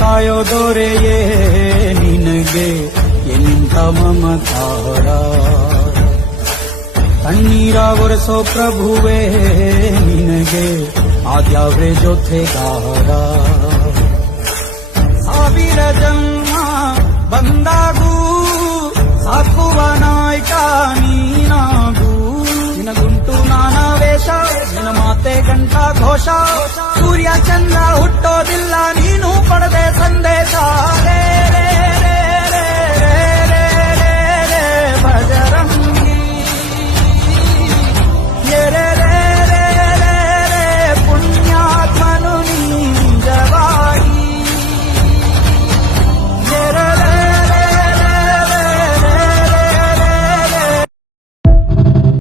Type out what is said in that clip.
ಕಾಯೋ ದೊರೆಯೇ ನಿನಗೆ ಎಂತ ಮಮತಾರ? ತಣ್ಣೀರ ಒರೆಸೋ ಪ್ರಭುವೇ ನಿನಗೆ ಆದ್ಯಾವ್ರೆ ಜೊತೆಗಾರ? ಸಾವಿರ ಜನ್ಮ ಬಂದಾಗೂ ಸಾಕುವ ನಾಯ್ಕ ನೀನಾಗೂ. ನಿನಗುಂಟು ನಾನಾ ವೇಷ ನಿನ ಮಾತೆ ಗಂಟ ಘೋಷ. ಸೂರ್ಯ ಚಂದ್ರ ಹುಟ್ಟ